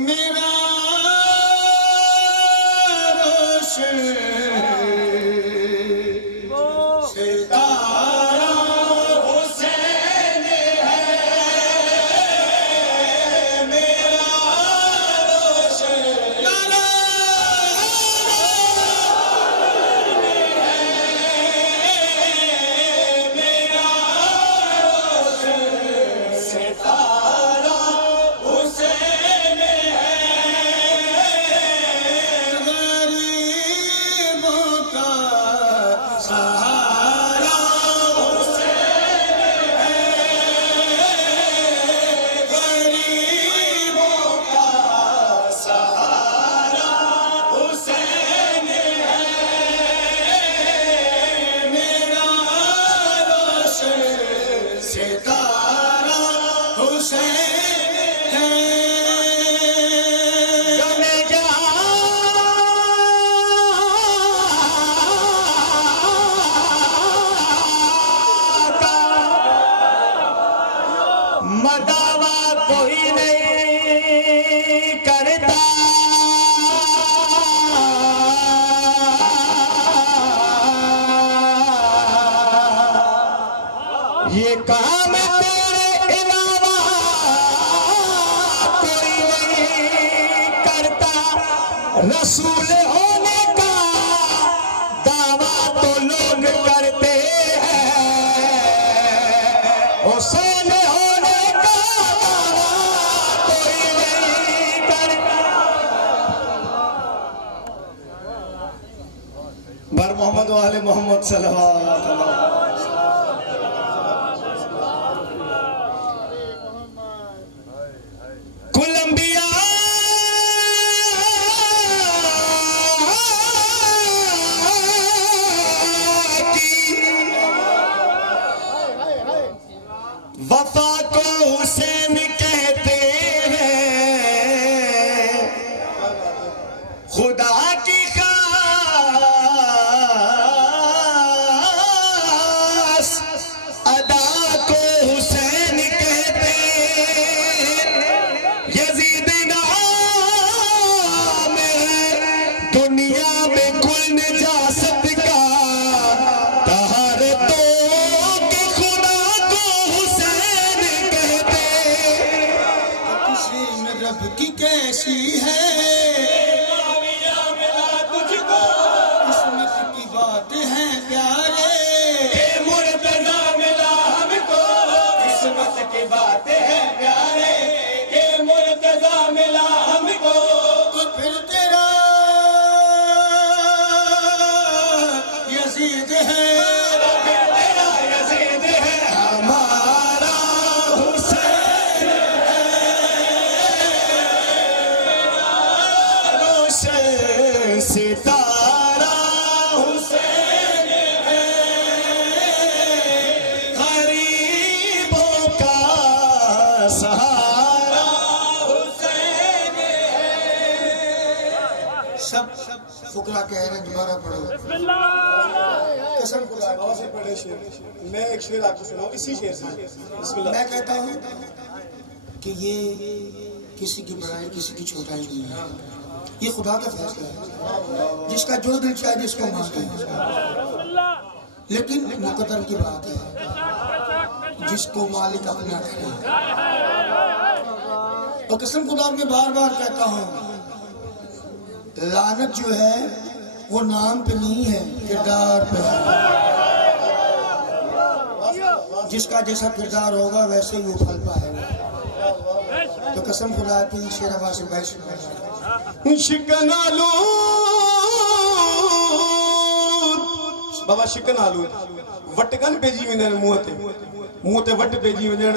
میرا روشن ستارہ حسین ہے، میرا روشن ستارہ مداوا کوئی نہیں کرتا، یہ کام تیرے علاوہ کوئی نہیں کرتا، رسول ہونے کا دعویٰ تو لوگ کرتے ہیں، حسین ہونے کا دعویٰ کوئی نہیں کرتا۔ بر محمد و آل محمد صلوات اللہ۔ کل انبیاء کی وفا کو حسین کہتے ہیں، خدا کی خاص ادا کو حسین کہتے ہیں، یزید نام ہے دنیا میں کل نجاست کا، طہارتوں کی خدا کو حسین کہتے ہیں۔ تقسیم رب کی کیسی ہے، تجھ کو قسمت کی بات ہے پیارے، مرتضیٰ ملا ہم کو قسمت کی بات ہے پیارے، مرتضیٰ ملا ہم کو، تو پھر تیرا یزید ہے، تیرا یزید ہے، ہمارا حسین ہے، روشن ستارہ حسین ہے، غریبوں کا سہارا حسین ہے۔ سب فقراء کہہ رہے ہیں دوبارہ پڑھو، قسم خدا بابا سے پڑھے شعر، میں ایک شعر آپ کو سناؤں اسی شعر سے، بسم اللہ۔ میں کہتا ہوں کہ یہ کسی کی بڑائی کسی کی چھوٹائی نہیں ہے، یہ خدا کا فیصلہ ہے، جس کا جو دل چاہے جس کو مانگے، لیکن مقدر کی بات ہے جس کو مالک اپنا کرے۔ اور قسم خدا میں بار بار کہتا ہوں، لعنت جو ہے وہ نام پہ نہیں ہے، کردار پہ ہے، جس کا جیسا کردار ہوگا ویسے ہی وہ پھل پائے گا۔ تو قسم خدا کی شیر عباس بھائی سنائے شکن آلود بابا شکن آلود وٹکن پیجی ویندن منہ تے وٹ پیجی ویندن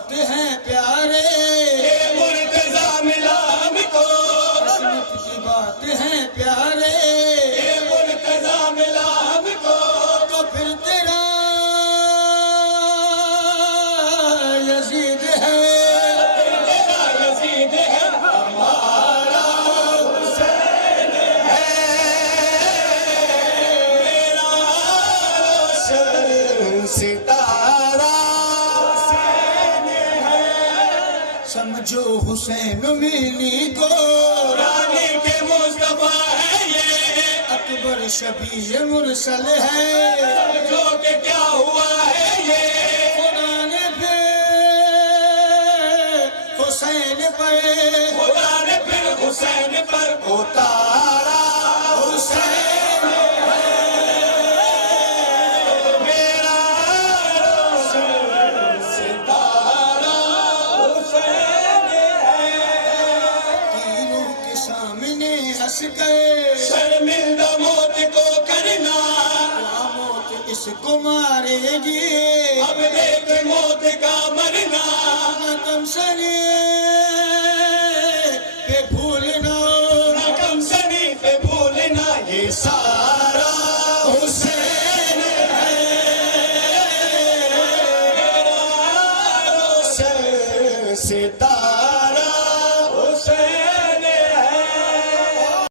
بات ہے پیارے مرتضی ملا ہم کو قسمت کی بات ہے پیارے مرتضی ملا ہم کو تو پھر تیرا یزید ہے تیرا یزید ہے ہمارا حسین ہے میرا روشن ستارہ حسین ہے سمجھو حسین ملی کو رانی کے مصطفیٰ ہے یہ اکبر شبیہ مرسل ہے جو کہ کیا ہوا ہے یہ خدا نے پھر حسین پر خدا نے پھر حسین پر اتارا حسین میرا روشن ستارہ حسین ہے تینوں کے سامنے ہنس کر شرمندہ موت کو کرنا کیا موت اس کو مارے گی اب دیکھ موت کا مرنا نہ تم سنے